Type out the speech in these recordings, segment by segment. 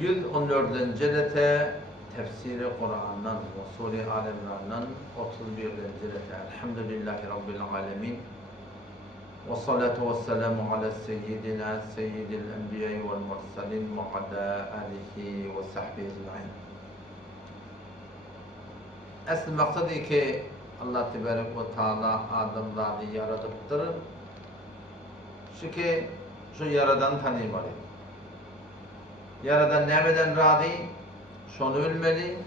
114. cilete tefsiri Kur'an'dan ve Sure Ali İmran'dan 31. cilete Elhamdülillahi Rabbil Alemin ve salatu ve selamu ala seyyidina seyyidil enbiya vel mursalin ve ala alihi ve sahbihi ecmaîn. Asıl maksadı ki Allah Tebarek ve Teala adamları yaratıptır. Şu yaradan tanıymalı. Yaradan nemeden razı, şonu bilmeli.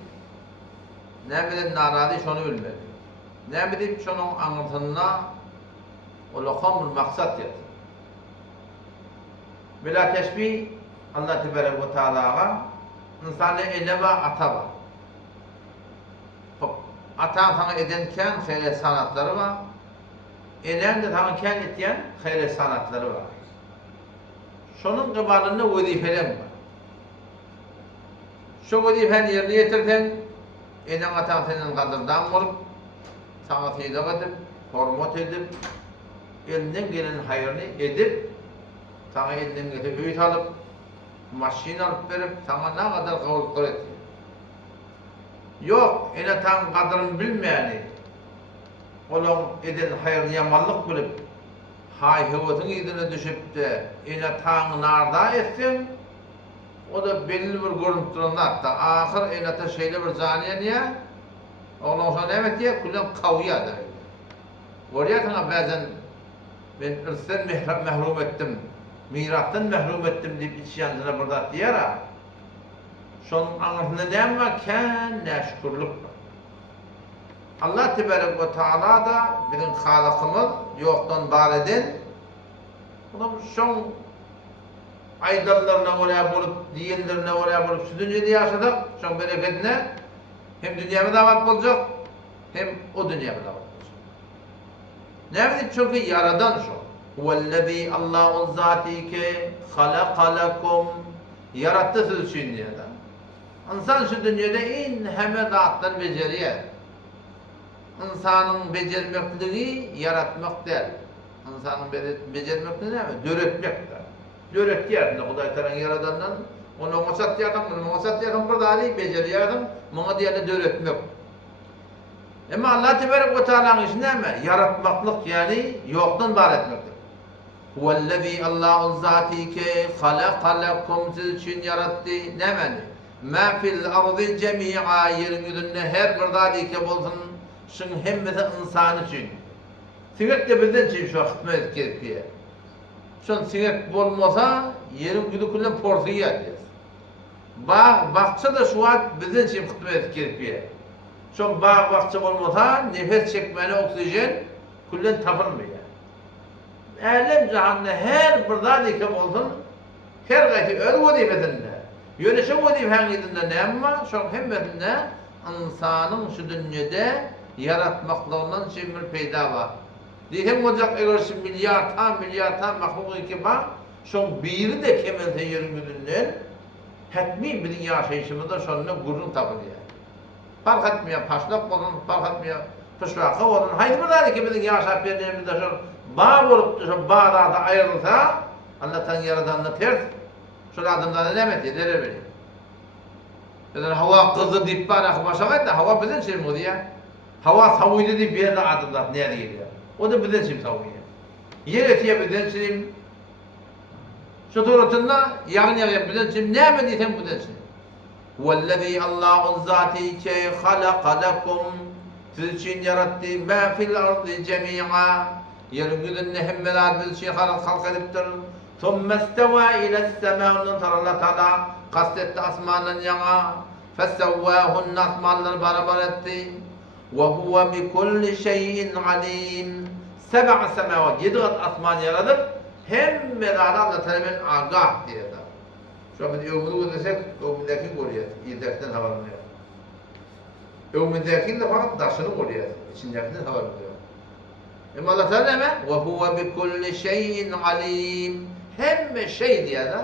Nemeden narazı, şonu bilmeli. Nemedip şunun anlatımına olakamur maksat yatır. Bila teşbih Allah Tebarek ve Teala'ya insanı ele ve ata var. Ata sana edenken hayır sanatları var. Elen de sana kendi eten hayır sanatları var. Şunun kıbalında vazifelerim var. Şu vazifeni yerine getirden, elen atan senin kadırdan olup, sana teyze edip, hormat edip, elinden gelen hayırını edip, sana elinden getirip öğüt alıp, maşin alıp verip, sana ne kadar kavuluklar etti. Yok, ene tam kadırını bilmeyeni, onun eden hayırını yamanlık bilip, hayhıvatın idine düşüp de, ene tam narda etsin, o da belli bir görüntü durumda hatta. Ahir ene de şeyle bir zaniye niye? Ondan sonra evet diye, kullan kavya da. Oraya sana bazen, ben ırsten mehrum ettim, mirastan mehrum ettim deyip içiyancına burada diyer ha. Şunun anlatında ne var? Kendine şükürlük var. Allah Tebarek ve Teala da bizim Halıkımız yoktan var eden, şun aydallarına oraya bulup, diyellerine oraya bulup, şu dünyada yaşadık, şun bereketine hem dünyaya davet olacak, hem o dünyaya davet olacak. Ne bileyim çünkü yaradan şu. Huvellezî Allah'un zâti ki halakalakum, yarattı siz şu dünyada. İnsan şu dünyada en heme dağıtlar beceriyor. İnsanın becermekliği yaratmak değil. İnsanın becermekliği ne mi? Döretmektir. Döret yerinde Huday Teala yaradandan onu masat yakın, bunu masat yakın burada ali beceriyor adam, buna diye döretmek. Ama Allah Tebarek ve Teala'nın işi ne mi? Yaratmaklık yani yoktan var etmektir. Huvellezî Allah'un zâti ki halakalakum siz için yarattı ne meni? Ma fil ardı cemi'a yerin yüzünde her bir dadike bolsun şun hemmeti insan için. Sinek de bizden için şu hikmet gerekiyor. Şun sinek bolmasa yerin yüzü kullan porsiye ediyor. Bahçe da şu an bizden için hikmet gerekiyor. Şun bahçe bolmasa nefes çekmeni oksijen kullan tapılmıyor. Alem cihanda her bir dadike bolsun her gayti öl vazifesinde. Yönüşüm vazifesinde ne var? Şun hemmetinde insanın şu dünyada yaratmaklığından şey bir peyda var. Diyem olacak eğer şu milyar tam mahluk ki var, şun biri de kemelte yürümünden hetmi bir yaşayışımızda şununla gurur tapılıyor. Fark etmiyor, paşlak olun, fark etmiyor, pışvakı olun. Haydi burada ki bizim yaşayıp yerlerimizde şun bağ olup da şun bağda ayrılsa, Allah'tan yaradanına ters, şun adımdan edemet eder böyle. Yani hava kızı dip var, başa da hava bizden şey mi oluyor? Hava savuydu deyip bir yerde adımlar nerede geliyor? O da bizden şey savuyor. Yer etiye bizden şey, şu turatında yağın yağıya bizden şey, ne mi diysen bizden şey? Huvellezî Allah'un zâti ki halakalakum siz için yarattı mâ fil ardı cemi'a yerin yüzünde hemmeler biz şey halk ediptir. ثُمَّ اسْتَوَى إِلَى السَّمَاءِ Ondan Allah Teala kastetti asmanın yana فَسَوَّاهُنَّ asmanları beraber etti. وَهُوَ بِكُلِّ شَيْءٍ عَلِيمٍ 7 semavat, 7 kat asman yaradık. Hem medada Allah Teala'nın agah diye de. Şu an biz övgülü desek, övgüldeki koruyor. İyidekinden havalanıyor. Övgüldekinin de fakat daşını koruyor. İçindekinden havalanıyor. Ama Allah Teala ne? وَهُوَ بِكُلِّ شَيْءٍ عَلِيمٍ Hem şey diye de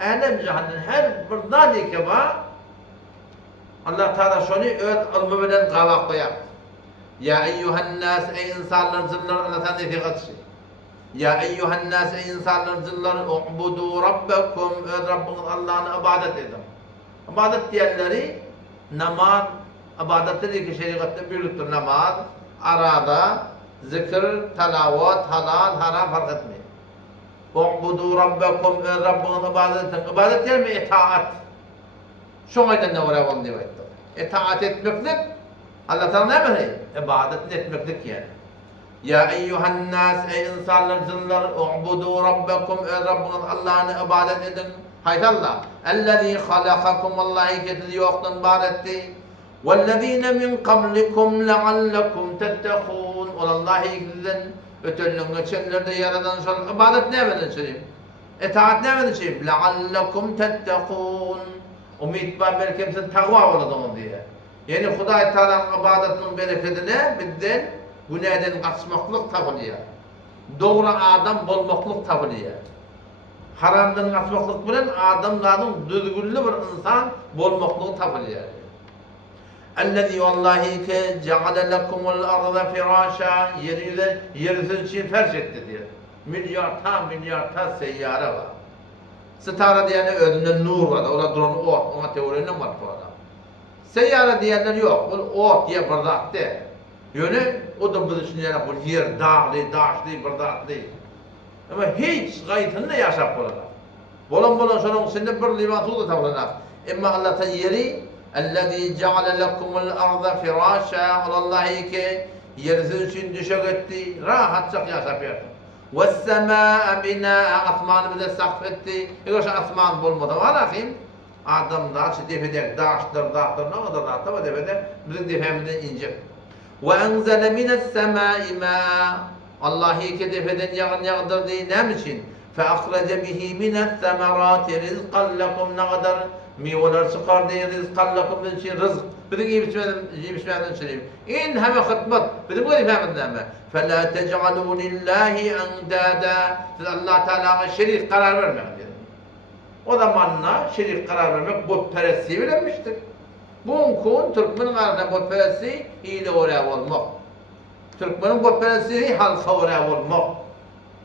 alem cihanın her bir dadike var. Allah Teala şunu öğüt almameden kavak koyar. Ya eyyuhan nas ey insanlar zırlar Allah Teala nefekat şey. Ya eyyuhan nas ey insanlar zillar ubudu rabbakum Rabbiniz Allah'ını ibadet edin. İbadet diyenleri namaz ibadetleri ki şeriatta büyüktür namaz, arada zikir, talavat, halal, haram fark etmiyor. Ubudu rabbakum Rabbiniz ibadet edin. İbadet der mi? İtaat. Şoňa da näwere bol diýip aýtdy. İtaat etmeklik Allah Taala näme? İbadet etmeklik yani. Ya eyyuhan nas ey insanlar zillar ubudu rabbakum Rabbiniz Allah'ını ibadet edin. Hayt Allah. Ellezî halakakum Allahi ketidi yoktan bar etti. Vellezîne min qablikum leallekum tettekûn. Allahi ikizden ötellüğün geçenlerde yaradan şol ibadet näme çelim? İtaat näme çelim? Leallekum tettekûn. Umid var belki sen takva oladın diye. Yani Hudaý Taala'nın ibadetinin bereketine bizden günahdan kaçmaklık tapılıyor. Doğru adam bolmaklık tapılıyor. Haramdan kaçmaklık bilen adamların düzgünlü bir insan bolmaklık tapılıyor. Ellezî vallahi ke ceale lekumul arda firâşa yeryüzü için ferş etti diyor. Milyarta seyyare var. Stara diyene ödünde nur var. Ola duran ot. Ona teorinin var bu adam. Seyyare diyenler yok. Bu ot diye bardak de. Yönü o da bu düşüncene bu yer dağlı, daşlı, bardaklı. Ama hiç gayetinde yaşap buralar. Bolan şunun içinde bir liman tuğda tavlanak. Emma Allah'tan yeri ellezî ceale lekumul arda firâşa Allahi ki yeryüzü için düşük etti. Rahatça yaşap yaptı. وَالسَّمَاءَ بِنَاءَ asmanı bize sakf etti. Yoksa asman bulmadı. Velakin adam da defeder, dağıştır, ne kadar dağıttı ama defeder bizim defemizden ince. وَاَنْزَلَ مِنَ السَّمَاءِ مَاءً Allahi ki defeden yağdırdı ne için? فَاَخْرَجَ بِهِ مِنَ الثَّمَرَاتِ رِزْقًا لَكُمْ ne kadar meyveler çıkardı رِزْقًا لَكُمْ için rızık. Bizim iyi biçmeden söyleyeyim. İn hemen hıtmat. Bizim bu defemizden mi? فَلَا تَجْعَلُوا لِلّٰهِ اَنْدَادًا Siz Allah Teala'ya şerik karar vermeyin dedi. O zamanla şerik karar vermek butperestliği bilinmiştir. Bunkun Türkmenin arasında butperestliği iyile oraya olmak. Türkmenin butperestliği halka oraya olmak.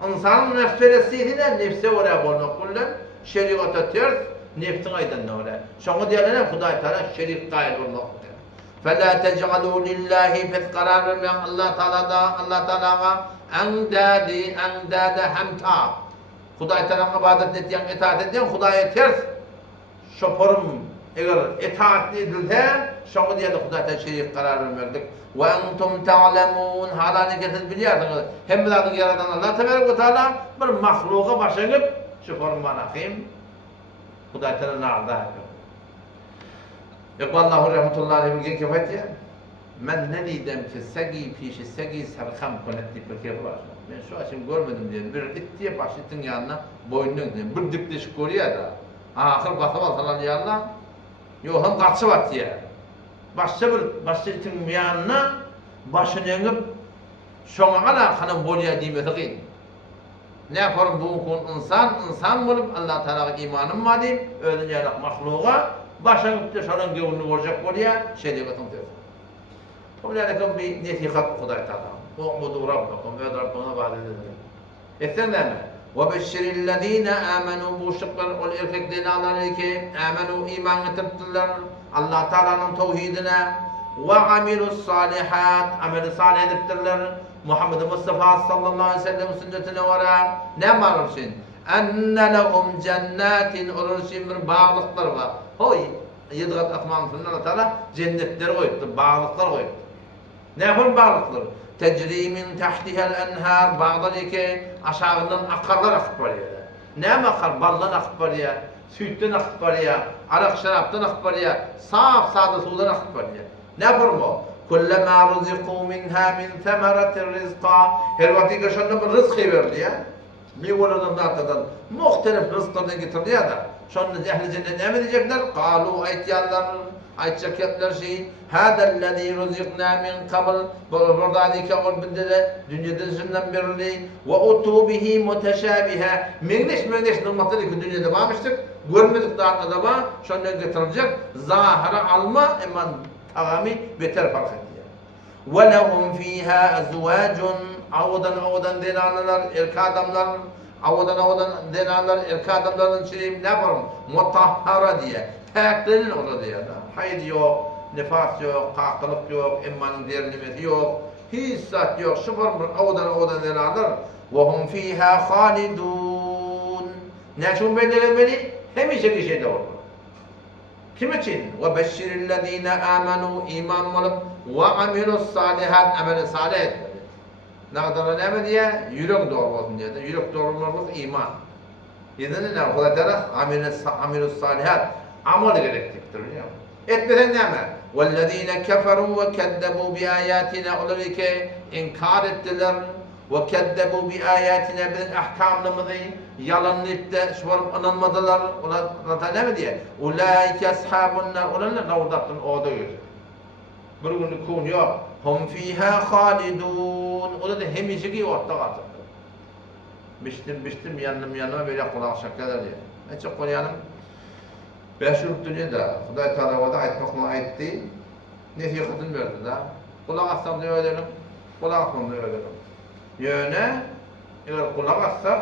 İnsanın nefsperestliği de nefse oraya olmak. Bunlar şerikata ters, nefsin aydanına oraya. Şoňa diýerler Hudaý Taala şerik gaýil olmak. فَلَا تَجْعَلُوا لِلّٰهِ Pes karar vermeyen Allah Teala'ga endâde hemta. Hudaý Teala'nın ibadet etdiğin, itaat etdiğin Hudaýa ters. Şoporum eğer itaat edilse, şoňa diýerler Hudaý Teala şerik karar vermekdik. وَاَنْتُمْ تَعْلَمُونَ Halani getirip biliyorsunuz. Hem biladık yaradan Allah Teala bir mahluğa başlanıp şoporum manakîm. Hudaý Teala narda. Yaqballahu rahmetullahi aleyhi bugün kifayet ya. Men ne diydim ki segi sarkam konetti peki var. Ben şu açım görmedim diye bir ittiye başıttın yanına boynun diye bir diktiş koruyor da. Ahir basamal falan yanına. Yok hem kaçı var diye. Başıttın yanına başını yengip şoňa ala hanım bolya diýmesek. Ne yaparım bu insan bolup Allah Teala'ya imanım var diýip özüne yarak mahluğa başlanıp da şoňan gönlüni borjak bolýar, şeriatın tersi. Olaylaryň bir nesihat Hudaý Taala. Ubudu rabbakum ve Rabbuna ibadet edin. Etsenleme. Ve beşşirillezîne âmenû bu şıklar ol erkeklerini alanlar ki âmenû iman getirdiler Allah Teala'nın tevhidine ve amilus salihat amel salih edipdirler. Muhammed Mustafa sallallahu aleyhi ve sellem sünnetine vara ne marşin enne lehum cennetin olurşin bir bağlıklar var. Hoy yedgat atman Allah Teala cennetler koydu, bağlıklar koydu. Ne yapın bağlıklar? Tecri min tahtiha'l enhar bağları ki aşağıdan akarlar akıp varıyor. Ne akar? Baldan akıp varıyor, sütten akıp varıyor, arak şaraptan akıp varıyor, saf sade sudan akıp varıyor. Ne yapın bu? Kullama rızıqu minha min themaratir rizqa her vakti şonda bir rızkı verdi ya. Meyvelerden dağıtıdan muhtelif rızklardan getirdi ya da şonda ehli cennet ne diyecekler? Qalu aytacaklar şey hadellezî rızıqnâ min qabl buradaki ol bindele dünyada senden berli ve utu bihi muteşabiha mengneş nurmatları ki dünyada varmıştık görmedik daha da var şonda getirecek zahara alma eman tamamı beter fark ediyor. Ve lehum fiha azwacun avadan denanlar, erkek adamlar, avadan denanlar, erkek adamların içinde ne var? Mutahhara diye. Teklerin ola diye. Hayd yok, nifas yok, kakılık yok, emmanın derinlemesi yok. Hiç zat yok. Sıfır bir avadan denanlar. وَهُمْ ف۪يهَا خَالِدُونَ. Ne için belirlemeli? Hemişe bir şeyde olur. Kim için? وَبَشِّرِ الَّذ۪ينَ آمَنُوا iman olup وَعَمِلُوا الصَّالِحَاتِ ameli salih etmeli. Ne kadar ne diye? Yürek doğru olsun diye. Yürek doğrulmak iman. Yedinin ne? Kuda Teala amilü salihat amel gerektiktir. Etmeden ne mi? وَالَّذ۪ينَ كَفَرُوا وَكَذَّبُوا بِآيَاتِنَا Onları ki inkar ettiler ve keddebu bi ayatina bizim ahkamlarımızı yalanlayıp da şuvarıp anılmadılar. Ona ne mi diye? Ulaike ashabunnar. Onlarla ravdatın oda yürü. Bir günlük kun yok. Hum fiha halidun. Ona da hemişeki orta kaldı. Biçtim yanıma böyle kulak şakalar diye. Ne çok koyanım. Beşurup dünyada Huday Teala'da aytmakla aytti. Nefiyatını verdi da. Kulak assam diye öğrenim. Kulak assam diye öğrenim. Yöne, eğer kulak assak,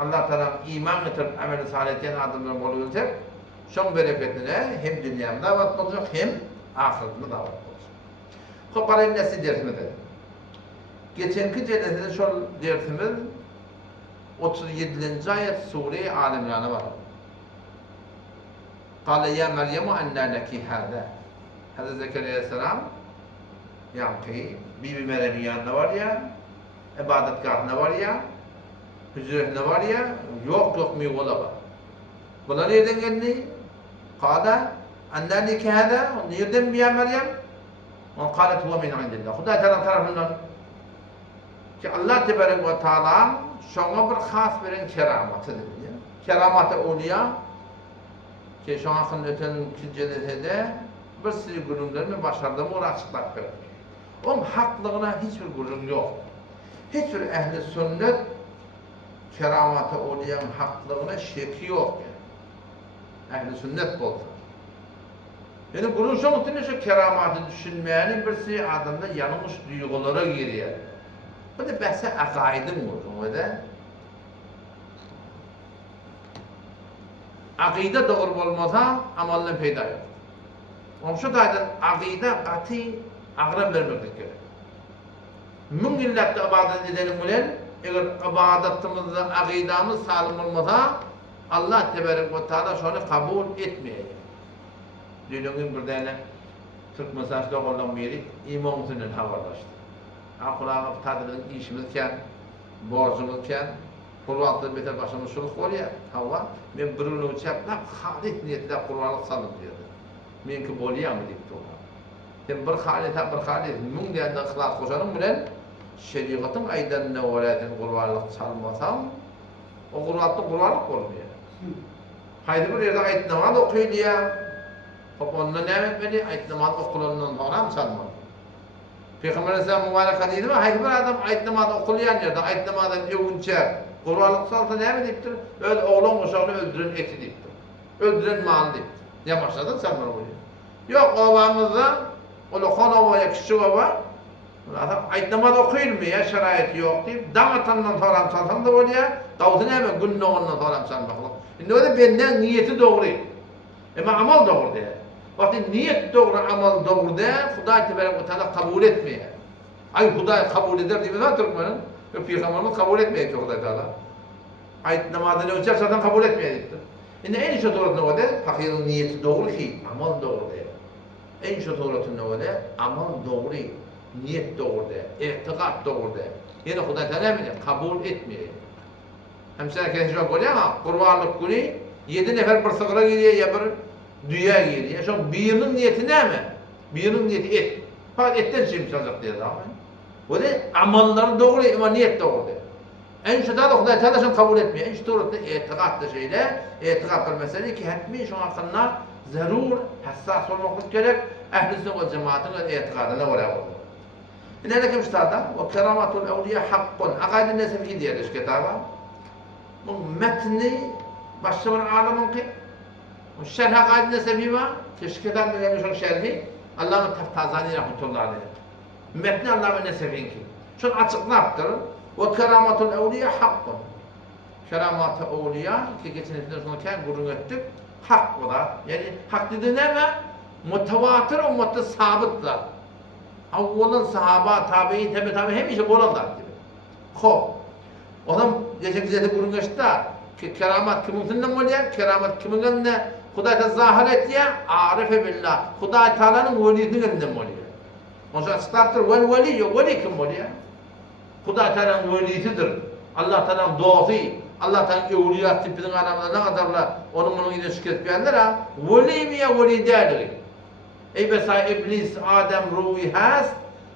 Allah Teala iman getirip amel-i salihten adımlarını oluyorsak, şun bereketine hem dünyamda davet olacak, hem ahiretinde davet olacak. Hoparayım nesi dersimiz dedim. Geçenki cennetinde şu dersimiz 37. ayet Sure-i Alimran'a var. Kale ya Meryem'u ennâ leki hâdâ. Hazreti Zekeriya Aleyhisselam, yani Bibi Meryem'in yanında var ya, ibadetgahına var ya, hücresine var ya, yok meyveler var. Bunlar nereden geldi? Kâda, annâni kâda, nereden biya Meryem? On kâlet huve min indillah. Huday tarafından ki Allah Tebarek ve Teala şuna bir khas veren keramatıdır. Keramat-ı Awliya ki şu an öten cennetede bir sürü gururlarını başardığımı onu açıklak verir. Onun haklılığına hiçbir gurur yok. Hiçbir ehli sünnet keramat-ı awliyanın haklılığına şeki yok. Ehli sünnet bolsa. Yani gurur şu mutlaka şu keramatı düşünmeyenin bir sürü adamda yanılmış duygulara giriyor. Bu da bahse akaidin vurdu. Akide doğru olmasa amalın peyda yok. Onun şu da akide katı ağrım vermektir gerek. Min illette ibadet edelim bilen, eğer ibadetimizde akidamız sağlam olmasa Allah Tebarek ve Teala şunu kabul etmeyecek. Dünyanın bir tane Türk mesajda olan biri imamımızın haberdaştı. Akulağı tadırın işimizken, borcumuzken, kurvallıkta beter başımız şuluk var ya, hava, ben birini uçaklap, halit niyetiyle kurvallık salım diyordu. Menki boliyam mı deyip doğru. Ben bir halit, mün diyende ıhlas koşanım bilen, şeriatın aydan ne olaydın kurvallık salmasam, o kurvallık olmuyor. Haydi bir yerde ayet namaz okuyor diye, onunla ne etmeli? Ayet namaz okulundan sonra mı salmalı? Peygamber Aleyhisselam mübarek hadisi mi? Haydi bir adam ayet namaz okulayan yerde, ayet namazdan övünçer, kurvallık salsa ne mi deyiptir? Öyle oğlan uşağını öldüren eti deyiptir. Öldüren mal deyiptir. Ne başladın salmalı oluyor. Yok ovamızda, o kan ovaya, küçük ova, ayet namaz okuyur mu ya, şerayeti yok deyip, damatandan sonra mı salsam da oluyor, davutun hemen günün ondan sonra mı salmak olur. Şimdi o da benden niyeti doğru. Ama amal doğru değil. Vakti niyet doğru, amal doğru değil, Huday Tebarek ve Teala kabul etmiyor. Ay Huday kabul eder diye mi lan Türkmen'in? Peygamberimiz kabul etmiyor ki Huday Teala. Ayet namazını ölçer zaten kabul etmiyor deyiptir. Şimdi en işe doğru ne oldu? Fakirin niyeti doğru ki, amal doğru değil. En işe doğru ne oldu? Amal doğru, niyet doğru değil, itikat doğru değil. Yani Huday Teala kabul etmiyor. Hem sen kendisi böyle ama kurbanlık günü 7 nefer bir sıkıra giriyor ya bir dünya giriyor. Şu birinin niyeti ne mi? Birinin niyeti et. Fakat etten şey çalacak diye zaman. Bu da amalları doğru ama niyet doğru değil. En şu da Huday Teala şunu kabul etmiyor. En şu doğru itikat da şeyle, itikat bir mesele ki hatmi şu hakkında zarur, hassas olmak gerek. Ehl-i sünnet ve cemaatin itikadına oraya olur. Ne demek üstada? Ve keramatul evliya hakkun. Akaidin nesefi diye iş kitaba. Bu metni başka bir alemin ki o şerh akaidin nesefi var. Teşkilat mı gelmiş o şerhi? Allah'ın Taftazani rahmetullahi aleyh. Metni Allah'ın nesefin ki. Şunu açıklayıptır. Ve keramatul evliya hakkın. Keramat-ı evliya ki geçenekten sonra kâr gurun ettik. Hak o da. Yani hak dedi ne mi? Mutevatir o mutasabıtlar. Avvalın sahaba, tabi'in, tabi hem işe olanlar gibi. Hop. O zaman geçen güzelde gurun geçti ki keramat kimin oluyor? Keramat kimin elinde? Huday da zahir et ya, arife billah. Huday Teala'nın veliyinin elinde oluyor. O zaman sıkıntır, veli kim oluyor? Huday Teala'nın velisidir. Allah Teala'nın doğası. Allah Teala'nın evliyat tipinin anlamında ne kadarla onun bunun ile şirket beyanlar ha. Veli mi ya veli değil. Ey mesela iblis, Adem, ruhi has,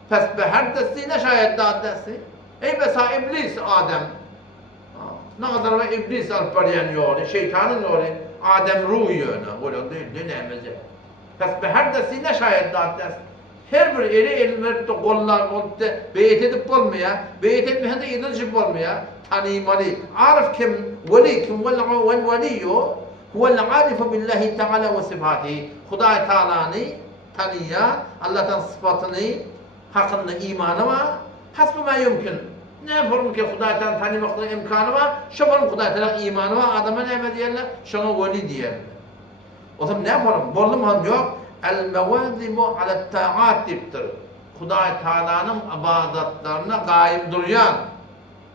fesbeher desti ne şayet dağıt desti. Ey mesela iblis, Adem. Ne kadar var iblis alpariyen yolu, şeytanın yolu, Adem ruhi yönü. Öyle değil, dönemezi. Fesbeher desti ne şayet dağıt desti. Her bir eri elmert kollar olup da beyit edip olmaya, beyit etmeyen de inançıp olmaya, tanımalı. Arif kim, veli kim, veliyyo, huvel arifu billahi teala ve sifatihi. Huday Teala'nı tanıya, Allah'tan sıfatını, hakkında imanı var. Hasbıma yumkin. Ne yapalım ki Huday Teala tanımakta imkanı var? Şofanın Huday Teala imanı var. Adama ne diyorlar? Şona veli diyorlar. O zaman ne yapalım? Bollum ham yok. El-mevazibu ala-ta'at diptir. Huday Teala'nın ibadetlerine gayim duruyan.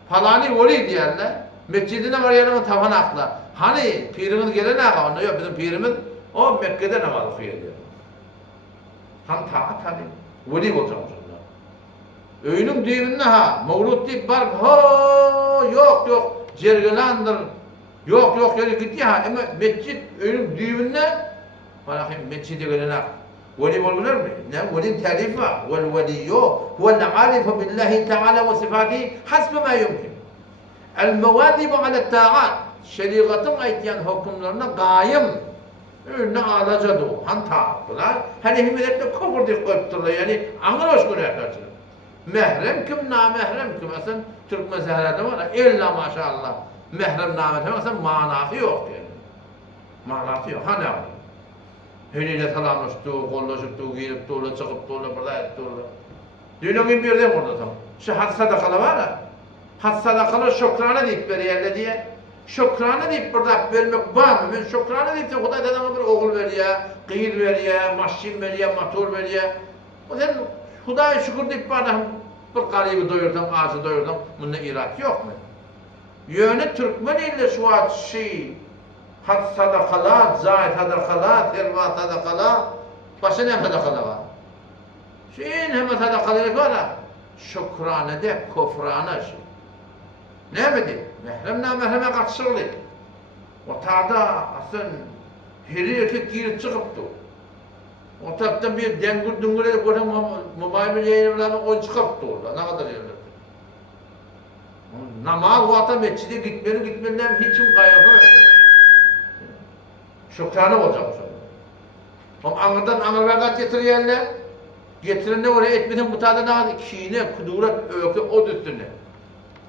Falani veli diyorlar. Mescidine var yanıma tavan akla. Hani pirimiz gelen ağa, onda yok bizim pirimiz o Mekke'de namaz okuyor diyor. Tam taat hani veli olacağım sonra. Öğünün düğününe ha, mevlud deyip var, yok, cergelandır. Yok, yeri gitti ha, ama mescid öğünün düğününe, bakayım mescide gelen ağa. Veli olabilir mi? Ne? Velinin tarifi var. Vel veliyyo, huvel arifu billahi teala ve sifatihi hasbima yumkin. El-mevadibu ala-ta'at. Şeriatın ayetiyen hükümlerine gayim önüne alacaktı o. Han taattılar. Hani himmetle kufur diye koyupturlar. Yani anlar hoş günü yaklaşır. Mehrem kim, namehrem kim? Aslında Türk meselelerde var ya, illa maşallah. Mehrem, namehrem aslında manası yok yani. Manası yok. Hani abi? Heliyle salamlaştı, kollaşıptı, giyipti, çıkıptı, burada etti. Dünyanın bir yerden orada tam. Şu had sadakalı var ya. Had sadakalı şokrana deyip veriyorlar diye. Şokrana deyip burada vermek var mı? Ben şokrana deyip de Huday Teala'na bir oğul veriyor, kıyır veriyor, maşin veriyor, motor veriyor. O sen Huday'a şükür deyip bana bir garibi doyurdum, ağzı doyurdum. Bunda irat yok mu? Yönü Türkmen ile şu an had sadakalat, zahid sadakalat, hervat sadakalat, başka ne sadakalat var? Şeyin hemen sadakaları var ha. Şükrane de, kufrane şey. Ne mi? Mehrem namehreme kaçışır oluyor. O tarda aslında heri erkek girip çıkıptı. O taraftan bir dengur edip oraya mubaybil yayınlarına o çıkıptı orada. Ne kadar yerlerde. Namaz vata mescide gitmeden hiçim gayrı yok. Şükrane olacak o zaman. Ama anırdan anır vegat getiriyorlar. Getirenler oraya etmeden bu tarda ne kadar kine, kuduret, öykü, o üstüne.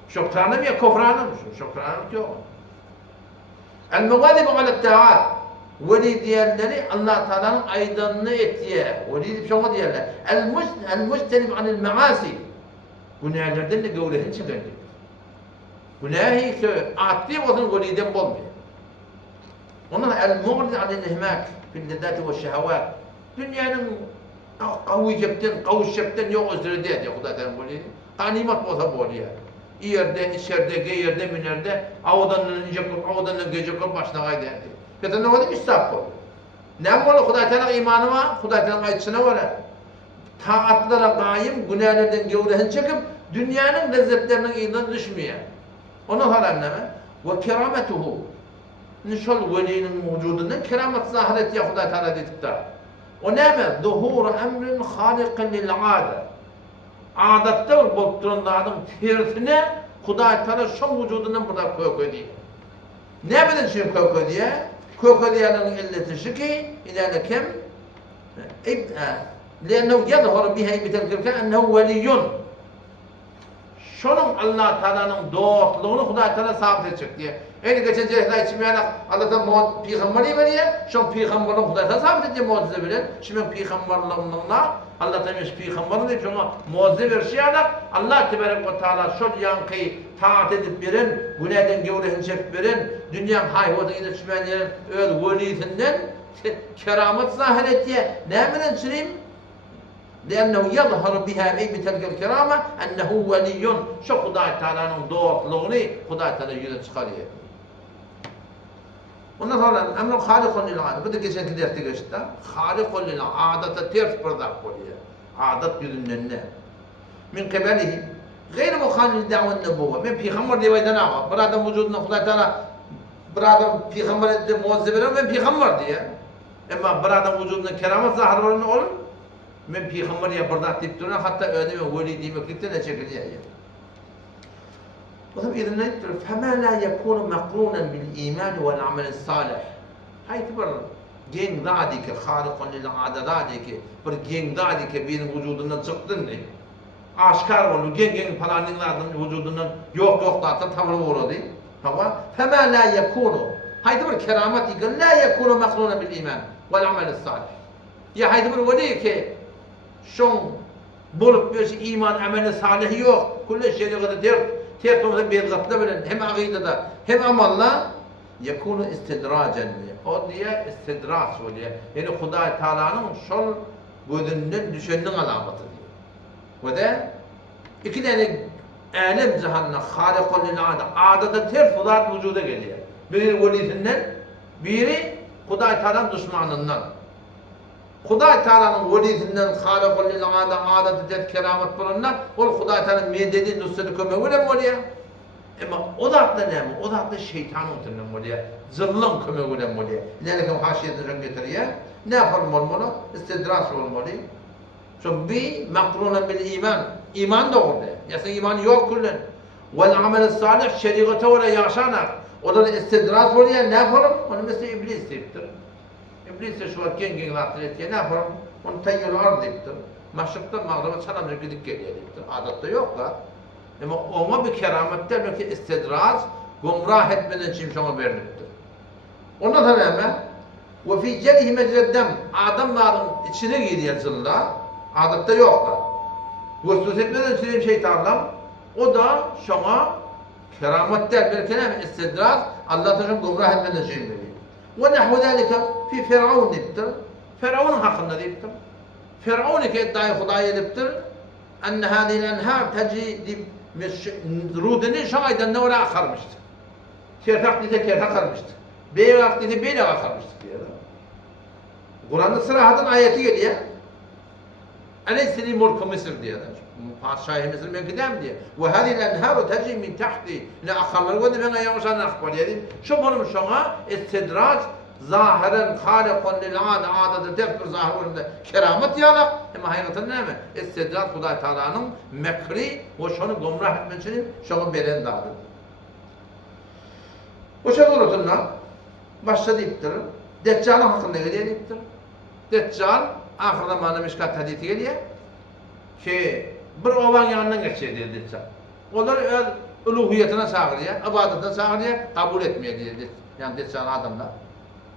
Şükrane mi ya kufrane mi? Şükrane yok. El-muvadibu ala-ta'at. Veli diyenleri Allah Teala'nın aydınlığı ettiye. Veli deyip şuna diyorlar. El-mustenib anil-me'asi. Günahlardan da gövlehin çıkardı. Günahı ki atlayıp olsun veliden olmuyor. Onlar el-mu'rid anil-ihmak fil-ledati ve şehavat. Dünyanın kavuşcepten yok özürü diye Huday Teala'nın veli. Kanimat olsa bu oluyor. İyerde, içeride, geyerde, münerde, avadanın ince kul, avadanın gece kul başına kaydı. Zaten ne var değil mi? İstihap bu. Ne var? Huday Teala imanı var, Huday Teala'nın ayetçine var. Taatlara gayim, günahlardan gevlehin çekip, dünyanın lezzetlerinin iyinden düşmüyor. Ona haram ne mi? Ve kerametuhu. Nişal velinin vücudundan keramet zahiret ya Huday Teala dedik de. O ne mi? Zuhur emrin halikin lil âde. Adatta bir bolup duranlarının tersine Huday Teala şun vücudundan burada koy diye. Ne bilin şimdi koy diye? Koy diyenin illeti şu ki ileride kim? لأنه يظهر بها بتلك الكلمة أنه ولي. şonun Allah Teala'nın dostluğunu Hudaý Teala sabit edecek diye. En geçen cehla içmeyenek Allah'tan peygamberi veriye, şon peygamberin Hudaý Teala sabit edecek mucize bilen. Şimdi peygamberliğinden Allah Teala peygamberin deyip şona mucize verşiyenek Allah Tebarek ve Teala şol yankı taat edip birin, günahdan gevrehin çekip birin, dünyanın hayvatı gidip çimenlerin öz velisinden keramet zahir ettiye. Ne bilen çireyim? لأنه يظهر بها أي بتلك الكرامة أنه ولي شو Hudaý Teala'nın doğruluğunu Hudaý Teala yüze çıkarıyor. Ondan sonra emrin halikun lil adet. Bu da geçenki derste geçti. Halikun lil adete ters bir zat oluyor. Adet yüzünden ne? Min kebelihi gayr muhalil da'van nubuwwe. Men peygamber diye vaydan ağa. Bir adam vücuduna Hudaý Teala bir adam peygamber diye mucize veren ben peygamber diye. Ama bir adam vücuduna keramet zahir veren olur. Men peygamber yapardak deyip durana hatta öyle ve veli demeklikte ne çekiliyor ya. O zaman idan ne diyor? فَمَا لَا يَكُونُ مَقْرُونًا بِالْاِيمَانِ وَالْعَمَلِ الصَّالِحِ. Haydi bir gen dadike, halikun lil adet dadike, bir gen dadike benim vücudundan çıktın ne? Aşkar olur, gen falanın vücudundan yok da tavır uğradı. Tamam. فَمَا لَا يَكُونُ. Haydi bir keramet iken لَا يَكُونُ مَقْرُونًا بِالْاِيمَانِ وَالْعَمَلِ الصَّالِحِ. Ya haydi bir veli ki şon bulup bir iman ameli salih yok. Kulle şeriatı ter olsa bir katla bilen hem akidede hem amalla yekunu istidracen. O diye istidras oluyor. Yani Hudaý Teala'nın şol gözünden düşeninin alamatı diyor. Ve de iki tane alem cihanına halikun lil adet. Adete ter fular vücuda geliyor. Biri velisinden, biri Hudaý Teala'nın düşmanından. Hudaý Teala'nın velisinden halikun lil adet adeti keramet bulunlar. O Hudaý Teala'nın mededi nusreti kömeği öyle mi oluyor? Ama o da ne mi? O da şeytanın tırnağım oluyor. Zıllın kömeği öyle mi oluyor? İlerken haşiyetini getiriyor. Ne yapalım olmalı? İstidras olmalı. So bir makrunen bil iman. İman da orada. Yasa iman yok kullen. Vel amel salih şeriata öyle yaşanak. O da istidras oluyor. Ne yapalım? Onu mesela iblis deyiptir. İblis de şu an gen atlet ne yapalım? Onu tayyul ard deyiptir. Maşrıktan mağrıba çalamca gidip geliyor deyiptir. Adatta yok da. Ama ona bir kerametler belki istidraz, gumrah etmeden için şuna veriliptir. Ondan sonra hemen ve fi celihi mecreddem adamların içine giriyor zılla. Adatta yok da. Vusvus etmeden için şeytanlar o da şuna kerametler belki ne istidraz Allah Teala gumrah etmeden için veriyor. Ve nahvu zalika fi Firavun deyiptir. Firavun'un hakkında deyiptir. Firavun ki iddiayı Hudaý'a ediptir. Enne hâzihil enhâr tecri deyip rudini şahiden ne oraya akarmıştı. Kertak diye kertak akarmıştı. Beyrak diye beyrak akarmıştı diye. Kur'an'da sırahatın ayeti geliyor. Aleyhisselam mulku Mısır diye. Padişahı Mısır ben gidem diye. Ve hâzihil enhâru tecri min tahti. Ne akarları koydu ben ayağımızdan akbar dedim. Şu bunun şuna istidraç zahiren halikun lil adete def bir zahir olunda keramet yalak ama hakikaten ne mi? İstidrat Hudaý Teala'nın mekri ve şunu gumrah etmesinin şunu beren dadı. O şey olursunlar başta deyiptir. Deccal'ın hakkında geliyor deyiptir. Deccal ahirde mana Mişkat hadisi geliyor ki bir ovan yanından geçiyor diye Deccal. Onlar öz uluhiyetine çağırıyor, ibadetine çağırıyor, kabul etmiyor diye. Yani Deccal adamlar.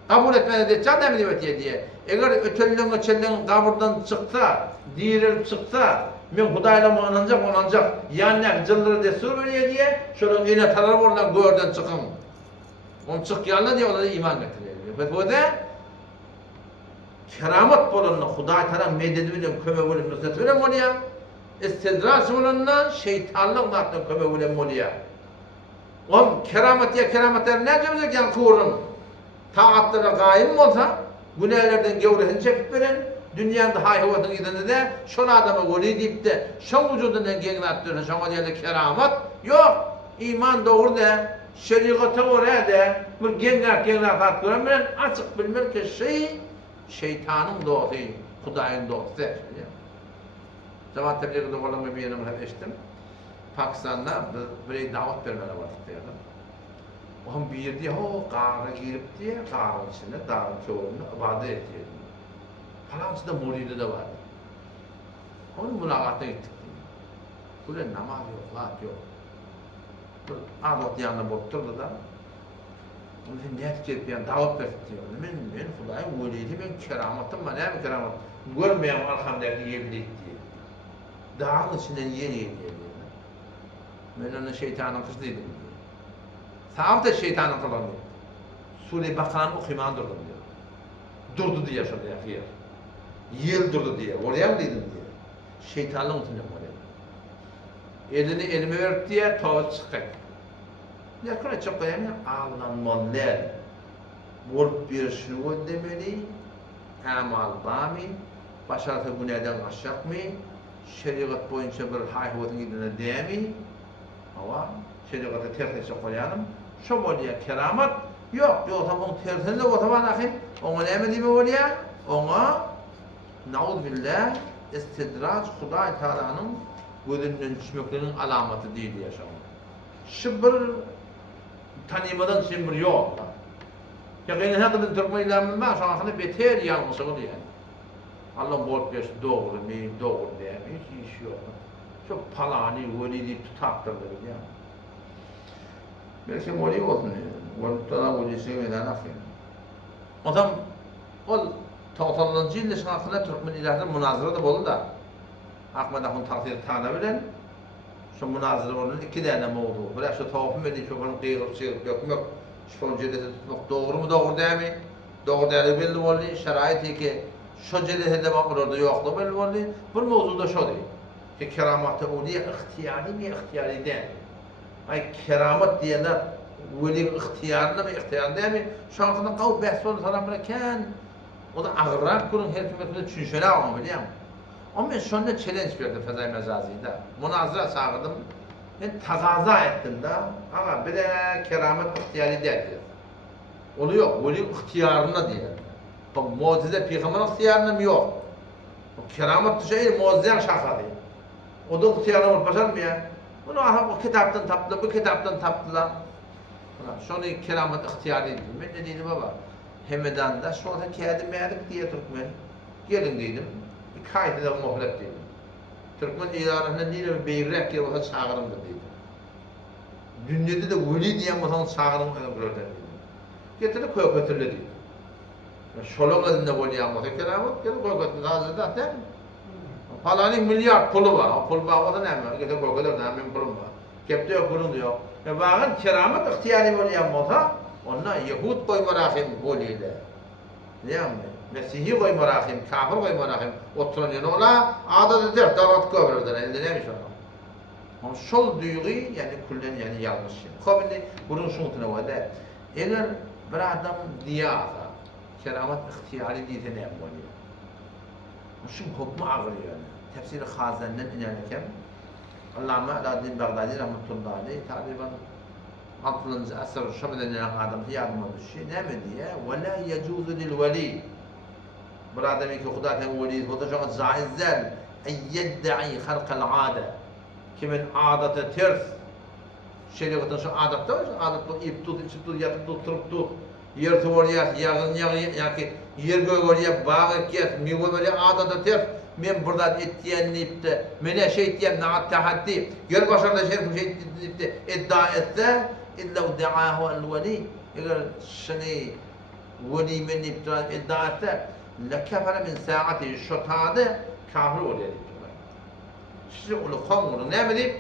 Kabul etmedi Deccal ne mi diye. Eğer ötellüğün kaburdan çıksa, dirilip çıksa, men Hudaýla onancak, yanına cılları destur veriyor diye, şöyle yine tarar oradan göğerden çıkın. Onu çık yanına diye onlara iman getiriyor. Ve bu da keramet bolanına Hudaý Teala mededi bilen köme bilen nusret bilen oluyor. İstidras bolanına şeytanlık zatına köme bilen oluyor. O kerametler ne demeyecek yani kurun? Taatlara kaim olsa, günahlardan gevrehin çekip veren, dünyanın hayvatın gidende de, şun adamı veli deyip de, şun vücudundan gelin attığında, şuna diye keramet yok. İman doğru da, şeriata oraya da, bir genler attığında veren, açık bilmir ki şeytanın doğrusu, Hudaý'ın doğrusu. Zaman tebliğinde olanı bir yanımı hep eşittim. Pakistan'da bir davet vermene vardık diye. Onun bir yerde o qarına girip diye qarın içinde dağın çoğunluğu ibadet ediyor. Falan içinde muridi de var. Onun mülakatına gittik. Kule namaz yok, lat yok. Adat yanına bolup durdu da. Onu niyet etmeyen davet verdi diyor. Men Hudaýyň welidi, men keramatym, näme keramat? Görmeýän arkamdaki ýerli diýdi. Dağın içinden yeni. Men onu şeytanın kızıydım diyor. Sağım da şeytanın kılanı. Sure-i Bakara'nı okuyan durdum diyor. Durdu diye şurada yakıyor. Yıl durdu diye. Oraya mı dedim diye. Şeytanlığın içinde oraya. Elini elime verip diye tavuk çıkıyor. Ne kadar çok önemli? Ağlanmalılar. Bolup bir şunu demeli. Amal bami. Başarısı bu neden aşak mı? Şeriat boyunca bir hayvatın gidene değil mi? Ama şeriatı tersine koyalım. Şu oluyor keramet yok. Yoksa onun tersinde o zaman akım. Ona ne mi diyeyim oluyor? Ona naudbillah istidraç Hudaý Taala'nın gözünden düşmeklerinin alamatı değil yaşamı. Şıbbır tanımadan şıbbır yok. Ya gene ne kadar Türkmen ilamın var, şu an beter yanlısı oluyor yani. Allah'ın bol bir doğru mi, doğru diye hiç iş yok. Çok palani, velidi tutaktırdır ya. Belki moli olsun yani. Velidana velisi veren afiyet. Adam, o 90-cı ilde şansına Türkmen ilahının münazırı da bolu da. Ahmet Ahun takdir tanı bilen, şu münazırı onun iki tane mevdu. Bırak şu tavafım edin, şu bunun kıyırıp çığırıp yok. Şu cedeti tutmak doğru mu doğru değil mi? Doğru değil belli oldu. Şerait ki şu cedete bak orada yoktu belli oldu. Bu mevzuda şu değil. Ki keramat-ı uliye ihtiyari mi ihtiyari değil. Ay keramat diyenler veli ihtiyarına mı ihtiyar değil mi? Şu an kav bahs oldu sana bırakan. O da ağırak kurun her hükümetinde düşünşöyle ama biliyor musun? Ama ben şöyle challenge verdim Fezai Mecazi'de. Münazıra sağladım. Ben takaza ettim de ama bir de keramet ihtiyari değil. Onu yok, veli ihtiyarına diye. Bak mucize peygamber ihtiyarına mı yok? O keramet düşeyir, mucizeyen şahsa değil. O da ihtiyarına var, başar mı ya? Bunu o kitaptan taptılar, bu kitaptan taptılar. Şunu keramet ihtiyari dedim. Ben ne dedim baba? Hemedan'da şu anda kâdim meğedik diye Türkmen. Gelin dedim. Bir kaydı da muhlet dedim. Türkmen idarında neyle bir beyrek diye olsa çağırım da dedim. Dünyada da veli diyen olsa çağırım da dedim. Getirdi koy götürle dedim. Şolong adında veli yapmadı keramet. Getirdi koy götürle hazırda değil mi? Falani milyar pulu var. O pul bağlı ne mi? Getirdi koy götürle hemen pulum var. Kepte yok pulun diyor. Bağın keramet ihtiyari veli yapmadı. Onlar Yahud koy marahim veliyle. Değil mi? Mesihî koy marahim, kafir koy marahim. Oturan yani ola adet eder, davet kavurlar. Elde neymiş ona? Ama şol duygu yani kullen yani yanlış. Kabili bunun şuntuna var da. Eğer bir adam diyasa, keramet ihtiyari diyse ne yapmalı? Şun hukmu ağır yani. Tefsir-i Hazen'den inerken Allame Alaaddin Bagdadi rahmetullahi aleyh taliban 6. asır Şam'dan gelen adam yardıma düşüyor. Ne mi diye? وَلَا يَجُوزُ لِلْوَلِي bir adamın ki Hudaýyň velisi o da şoňa jaizdir. En yedda'i halqal aada. Kimin adata ters şeriatın şu adatta var. Adat bu ip tut, içip tut, yatıp tut, turup tut. Yer tuvarya, yağın yaki yer göğürya, bağı kes, miwe böyle adata ters. Men burada etdiýänlipde, mene şey etdiýän naat tahaddi. Yer başarda şey etdiýänlipde iddia etse, illa da'ahu al-wali. Eger şeni veli men iddia etse, lekefere min saati şotade kafir oluyor diyorlar. Size onu kamunu ne bileyim?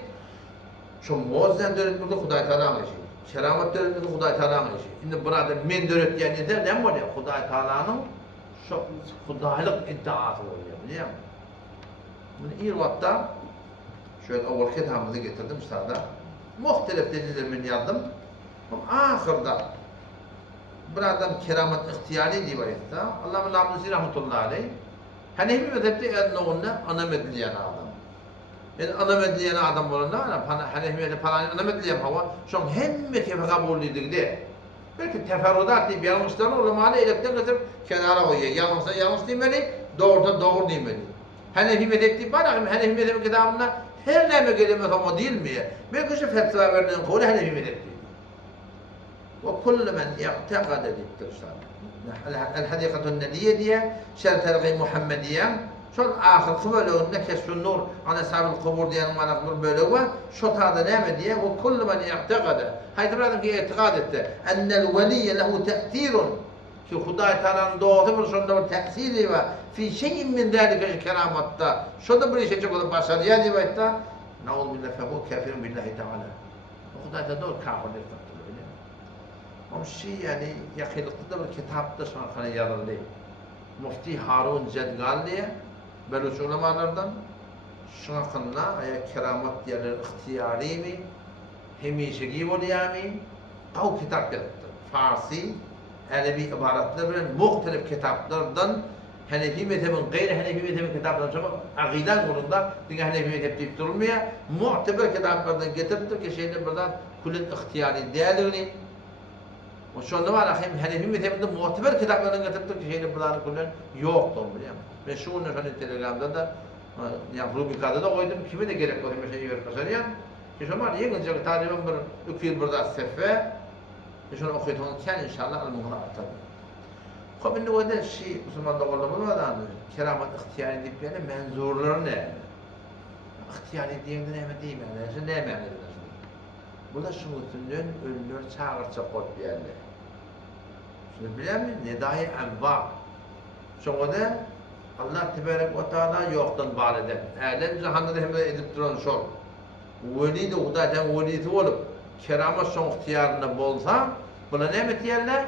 Şu muazzin döretmede Hudaý Taala'nın işi. Keramet döretmede Hudaý Taala'nın işi. Şimdi burada men döret diýende de ne oluyor? Hudaý Taala'nın şu Hudaýlyk iddiası oluyor biliyor musun? Bunu iyi vatta şöyle awal kitabımızı getirdim sada. Muhtelif delillerimi yazdım. Ama ahirda bir adam keramet ihtiyari diye var etse, Allame Labnusi rahmetullahi aleyh, Hanefi mezhepte ednağında ana medliyen adam. Yani ana medliyen adam olanda, Hanefi mezhepte falan ana medliyen hava, şu an hemme kefe kabulliydik de. Belki teferrudat deyip yanlışlarını o zamanı elekten getirip kenara koyuyor. Yanlışsa yanlış demeli, doğruda doğru demeli. Hanefi mezhepte var, Hanefi mezhepte kitabında her neme gelemez ama değil mi? Belki şu fetva verdiğin kolu Hanefi mezhepte. وكل من اعتقد للترسال الحديقة الندية دي شرط الغي محمدية Şol ahirki bölüğünde kesfün nur, Anasabil kubur diyen manak nur bölüğü var. Şu tadı neyme diye? O kullu men i'tiqada. Haydi biradım ki i'tiqad etti. Ennel veliyye lehu te'tirun. Ki Huday Teala'nın doğdu bir sonunda bir tesiri var. Fi şeyin min dâlike keramatta. Şurada bir işe çok olup başarıya diye baytta. Na'udhu billahi fehu kafirun billahi Teala. Huday da doğru kafirlik yaptı böyle. Ama şey yani yakınlıkta da bir kitapta şu an hani yazıldı. Mufti Harun Cedgalli'ye Beluç ulemalardan şuna kanına keramet diyeler ihtiyari mi hemişegi voliyami o kitap yaptı. Farsi Alevi ibaratlar bilen muhtelif kitaplardan Hanefi mezhebin gayri Hanefi mezhebin kitaplardan sonra akiden konusunda dünya Hanefi mezhep deyip durulmuyor. Muhteber kitaplardan getirdi ki şeyler buradan kulün ihtiyari değerlerini o şu anda var hem Hanefi mezhebinde muhteber kitaplardan getirdi ki şeyler buradan kulün yoktur biliyor musun? Ve şu anda hani Telegram'da da yani Rubika'da da koydum kime de gerek var mesela yürütmesen ya. Ki şu var yengilce taliban bir 2 yıl burada sefer şunu okuyduğun inşallah al-muhla atar. Kabinde o da şey Müslüman'da olduğumuz var da keramet ihtiyari deyip yani menzurları ne? İhtiyari diyen de ne diyeyim yani? Ne yani? Bu da şunun ölüler çağırça kod bir yerler. Şunu bilen mi? Nedai enva. Sonra da Allah Tebarek ve Teala yoktan var eder. Eğer cihanda da hem de edip duran şol. Veli de Huday'dan velisi olup keramet son ihtiyarında bolsa buna ne metiyerler?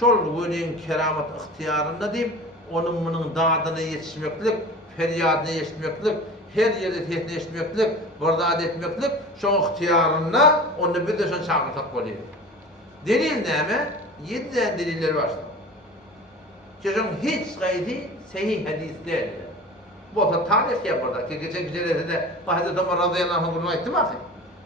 Şol velinin keramet ihtiyarında deyip onun bunun dağdına yetişmeklik, feryadına yetişmeklik, her yerde tehdit etmeklik, vardat etmeklik son ihtiyarında onu bir de son çağırtak oluyor. Delil ne mi? 7 tane deliller var. Çünkü hiç gayri sahih hadis değil. Bu da tarih yapar ki geçen geceleri de Hazreti Ömer radıyallahu anh bunu etti bakın.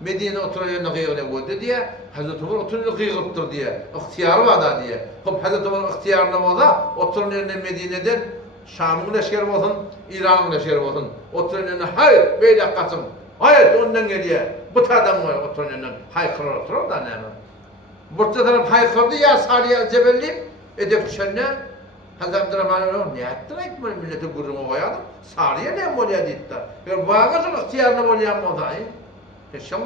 Medine oturuyor gıyıgına koydu diye Hazreti Ömer oturuyor gıyıgıptır diye. İhtiyarı var da diye. Hop Hazreti Ömer ihtiyarına var da oturuyor Medine'den Şam'ın leşkeri olsun, İran'ın leşkeri olsun. Oturuyor hayır böyle kaçın. Hayır ondan geliyor. Bu adam var oturuyor haykırır oturur da ne mi? Burta taraf haykırdı ya Sariye Cebelli edep düşenle Hazreti Abdurrahman ne yaptın etmeli milleti gururuma koyadım. Sariye ne bolya ditti. Yani bağırsa ihtiyarına bolya mı da? Keşke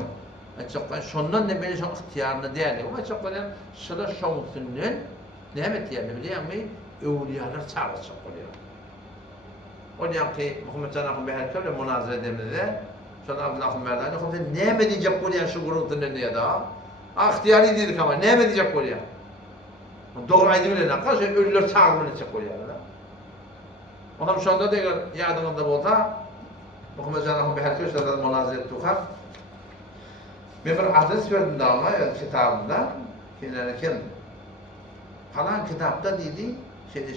açıkçası şundan ne beni çok ihtiyarına değerli. Ama açıkçası şöyle şoğusundan ne hemet yani biliyor musun? Evliyalar çağıracak oluyor. O yüzden ki Muhammed Canak'ın bir herkese münazara edemedi. Sonra Abdullah'ın Merdani ne mi diyecek oluyor şu gururundan diye daha. İhtiyari dedik ama ne mi diyecek oluyor? Doğru aydı bile ne kadar ölüler çağırmını çek oluyor. Ondan şu anda da yardımında olsa Muhammed Canak'ın bir herkese de münazara ettik. Ben bir adres verdim de ama kitabında falan kitapta dedi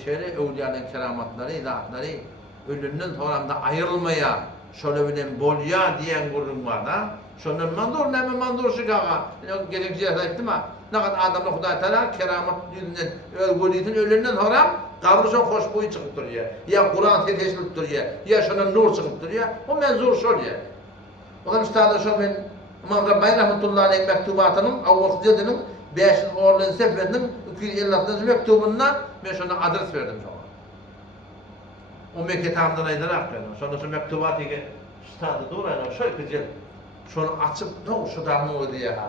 şöyle evliyanın keramatları, ilahatları ölümden sonra da ayrılmaya şöyle bilen bolya diyen gurur var da şunun mandur ne mi mandur şu kağa gerekçe ettim ha ne kadar adamla Huday Teala keramat yüzünden ölüydün ölümden sonra kabri çok hoşboyu çıkıp duruyor ya Kur'an teteşilip duruyor ya şunun nur çıkıp duruyor o menzur şol ya o da müstahada şol ben İmam Rabbani rahmetullahi aleyh mektubatının Avvakziyadının 5. oğlunun seferinin 256. mektubundan ben şuna adres verdim sonra. O mektubatından aydırak verdim. Sonra şu mektubatı ki üstadı doğrayla şöyle güzel şunu açıp ne şu da mı diye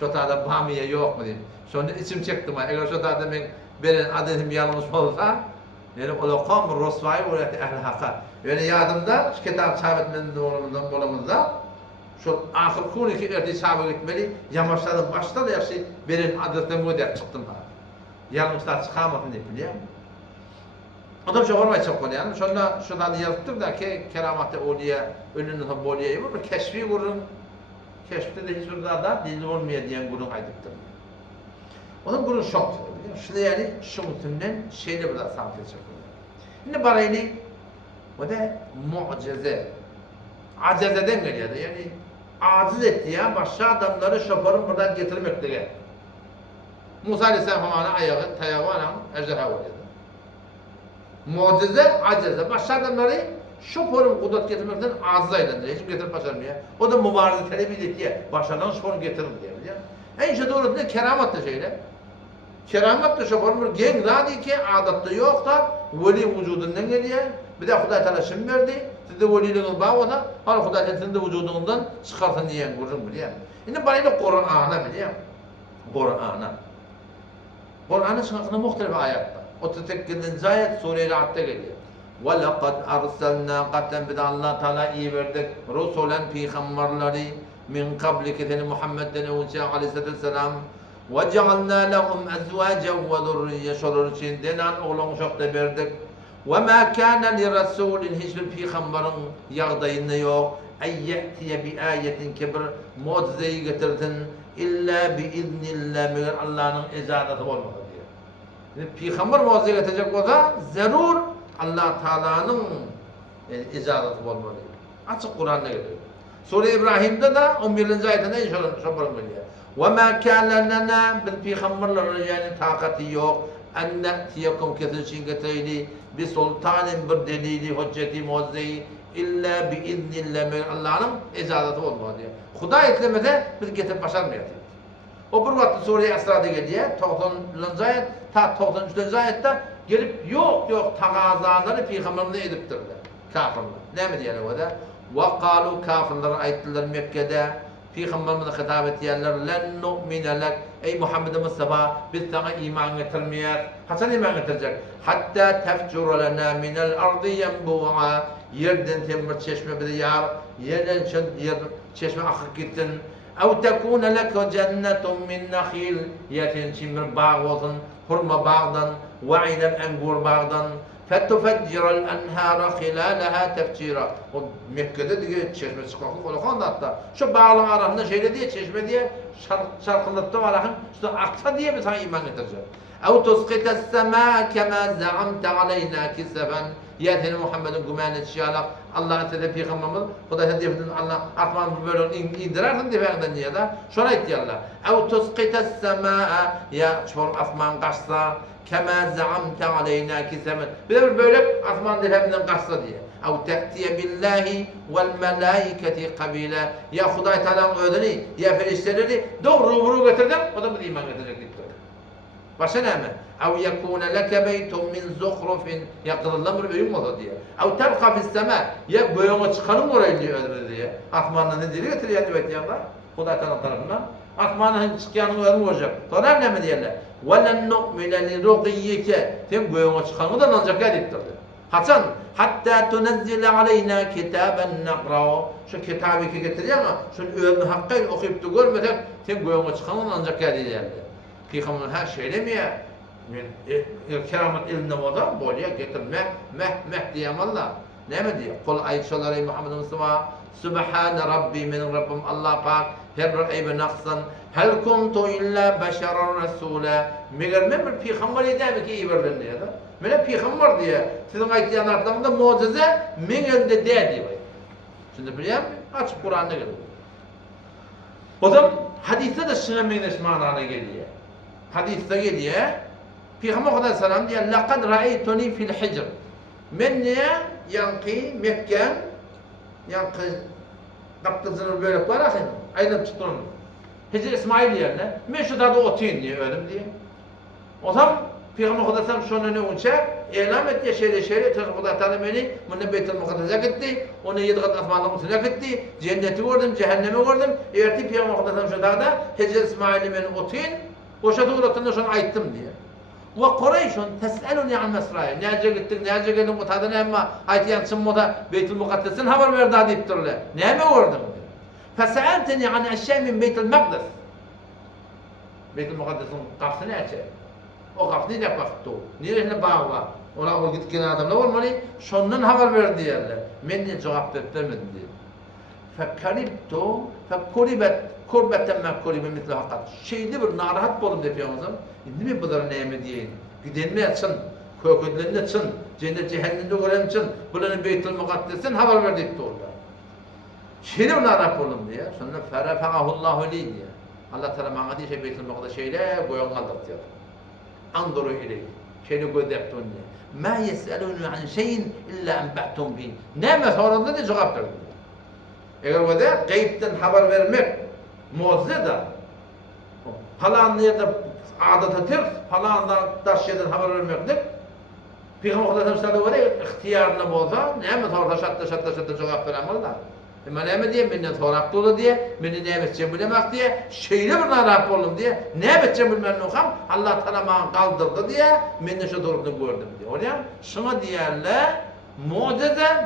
şu da bamiye yok mu diyeyim. Sonra içim çektim. Eğer şu da benim adetim yanlış olsa yani o kam Rosvay uriyeti ehl hakka. Yani yadımda şu kitap çağırtmanın doğrumuzda şu ahir konu ki erdi sahabe gitmeli, yamaçların başta da yaxşı berin adretten ödep çıktım ha. Yanlışlar çıkamadın ne bileyim. Adam çok olmay çok yani. Sonra şuradan yazdım da ki keramat-ı oliye, ölünün tam boliyayı var. Keşfi gurun, keşfte de hiç da dili olmaya diyen gurun aydıktır. Onun gurun şok. Şimdi yani şumutundan şeyle burada sabit edecek. Şimdi barayını, o da mucize. Acezeden geliyordu yani. Aciz etti ya, başka adamları şoförün buradan getirmekte gel. Musa Aleyhisselam ayağı, tayağı anam, ejderha oluyordu. Mucize, acize. Başka adamları şoförün kudret getirmekten aciz aylandı. Hiç getirip başarmıyor. O da mübareze talep etti ya, başkadan şoförün getirin diye. En şey doğru keramet de şeyle. Keramet de şoförün gen radi ki adatta yok da veli vücudundan geliyor. Bir de Hudaý Taala şim berdi. Sizde veliliğiniz bağ olsa, hal Hudaý Taala sizin de vücudunuzdan çıkarsın diyen görürüm biliyor. Şimdi bana da Kur'an'a biliyor. Kur'an'ın şunakında muhtelif ayatta. 38. ayet Sure-i Ra'd'da geliyor. وَلَقَدْ أَرْسَلْنَا قَتَّنْ بِدَ Allah Teala iyi verdik. Rusulen peygamberleri min kablike seni Muhammed'den önce aleyhisselam وَجَعَلْنَا لَهُمْ أَزْوَاجًا وَذُرِّيَّةً şolar için denen oğlan uşak da verdik. وَمَا كَانَ لِرَسُولٍ hiçbir peygamberin yağdayında yok. اَنْ يَأْتِيَ بِآيَةٍ kebir mucizeyi getirsin. İlla biiznillah meğer Allah'ın icazeti olmadı diyor. Yani peygamber mucize getirecek olsa zerur Allah Teala'nın icazeti olmalı. Açık Kur'an'da geliyor. Sure İbrahim'de de 11. ayetinde inşallah geliyor. وَمَا كَانَ لَنَا bil peygamberlerin yani takati yok. En ne'tiyekum kesin getireydi bir sultanın bir delili, hücceti, mucizeyi illa biiznillah meğer Allah'ın icazeti olmadı diyor. Hudaý etlemede biz getirip başarmayacağız. O bir vakti Sure-i Esra'da geliyor, 90. ayet, ta 93. ayette gelip yok takazaları peygamberine ediptirler. Kafirler. Ne mi diyorlar o da? وَقَالُوا kafirler ayettiler Mekke'de peygamberimize hitap ettiyenler لَنْ نُؤْمِنَ لَكَ ey Muhammed Mustafa biz sana iman getirmeyiz. Hasan iman getirecek. Hatta tefcur lana minel ardı yenbu'a yerden temir çeşme bir yar yerden yer çeşme akıp gittin. Ev tekune leke cennetun min nakhil yetin çimir bağ olsun hurma bağdan ve ineb engur bağdan فَتُفَجِّرَ الْاَنْهَارَ خِلَالَهَا تَفْجِيرًا o Mekke'de diye çeşme çıkartıp olakan hatta şu bağlığın arasında şeyle diye çeşme diye şarkınlıkta var akın işte aksa diye mi sana iman getirecek اَوْ تُسْقِتَ السَّمَاءَ كَمَا زَعَمْتَ عَلَيْنَا كِسَفًا Yeteni Muhammed'in gümen etşiyalak Allah'ın size peygamberimiz Hudaý Taala definin Allah atman böyle indirersin defenden diye da şuna ihtiyarlar اَوْ تُسْقِتَ السَّمَاءَ ya çor asman kaçsa kema za'amte aleyna kisemen bir böyle asman defenden kaçsa diye ev te'tiye billahi vel melaiketi kabila ya Hudaý Taala'nın ödünü ya ferişteleri doğru getirdim o da bu iman getirecek diyor. Başka ne mi? Ev yekûne leke beytun min zuhrufin yakılırlar bir büyük moda diye. Ev terka fisseme ya göğüne çıkanın orayı diye. Asmanla ne dili getiriyor evet yanlar. Hudaý Taala tarafından. Asmanın çıkanın öğrenme olacak. Sonra ne mi diyorlar? وَلَنْ نُؤْمِنَ لِرُقِيِّكَ sen göğüne çıkanı da ancak ediptirdi. Hasan hatta tunezzile aleyna kitaben naqra'u şu kitabı ki getiriyor ama şunu öğrenme hakkıyla okuyup da görmeden sen göğüne çıkanı ancak ediptirdi. Peygamber her şeyle mi ya? Keramet ilmine olan bolya getirmek meh diyem Allah. Ne mi diyor? Kul ayetçaları Muhammed Mustafa Sübhane Rabbi benim Rabbim Allah pak her bir eybe naksan hel kuntu illa beşeran resule meğer ben bir peygamber edeyim ki iyi verden diye da. Mene peygamber diye sizin ayetlerin ardında mucize men elde diyor. Şimdi biliyor musun? Açık Kur'an'da geliyor. O zaman hadiste de şuna meyneş manana geliyor. Hadiste geliyor. Peygamber Aleyhisselam diyor laqad ra'aytuni fil hicr. Men niye yankı Mekke yankı kaptızını böyle var akın. Aynen tutun. Hicr İsmail yerine men şu da otuyun diye öldüm diye. O zaman Peygamber Aleyhisselam şuna ne olacak? İlan etti şeyle Hudaý Taala beni bunu Beytül Mukaddes'e gitti. Onu 7 kat asmanın üstüne gitti. Cenneti gördüm, cehennemi gördüm. Erti Peygamber Aleyhisselam şu da Hicr İsmail'i beni otuyun. O şatı şunu ayttım diye. Ve Kureyş'un tes'eluni an Mesra'ya. Nerece gittin, nerece geldin, o tadına emma aytiyan çınmoda Beytül Mukaddes'in haber verdi deyip dururlar. Ne mi gördün? Fese'elteni an eşya min Beytül Maqdis. Beytül Mukaddes'in kapısını açar. O kapısını da baktı. Nereye bağı var? Ona o gitken adamla olmalı. Şundan haber verdi yerler. Men de cevap vermedim diye. Fekaribtu kurbetten mekkuribe mitli hakat. Şeyde bir narahat bolum depiyamızın. Şimdi mi bunları neyme diyeyin? Gidenme açın, köküdlerini açın, cennet cehennemde gören açın, bunların Beytül Mukaddes'in haber verdik orada. Şeyde narahat bolum diye. Sonra ferefa'ahullahu li diye. Allah Teala bana diye Beytül Mukaddes şeyle koyan kaldık diyor. Anduru ileyh. Şeyle gödeptun diye. Ma yes'elunu an şeyin illa enba'tum bin. Neyme soruldu diye cevap verdi. Eğer o da gayipten haber vermek mucize de falan yerde adeta ters falan da taş yerden haber vermektir. Peygamber Aleyhisselam var ya ihtiyarına bolsa, näme torda şatta jogap berenler. Ama näme diye menden sorap dolu diye, meni näme etjem bilemek diye, şeýle bir narap boldum diye, näme etjem bilmän okam, Allah Taala maňa galdyrdy diye, menden şu durupny gördüm diye. Oraya şuna diýerler,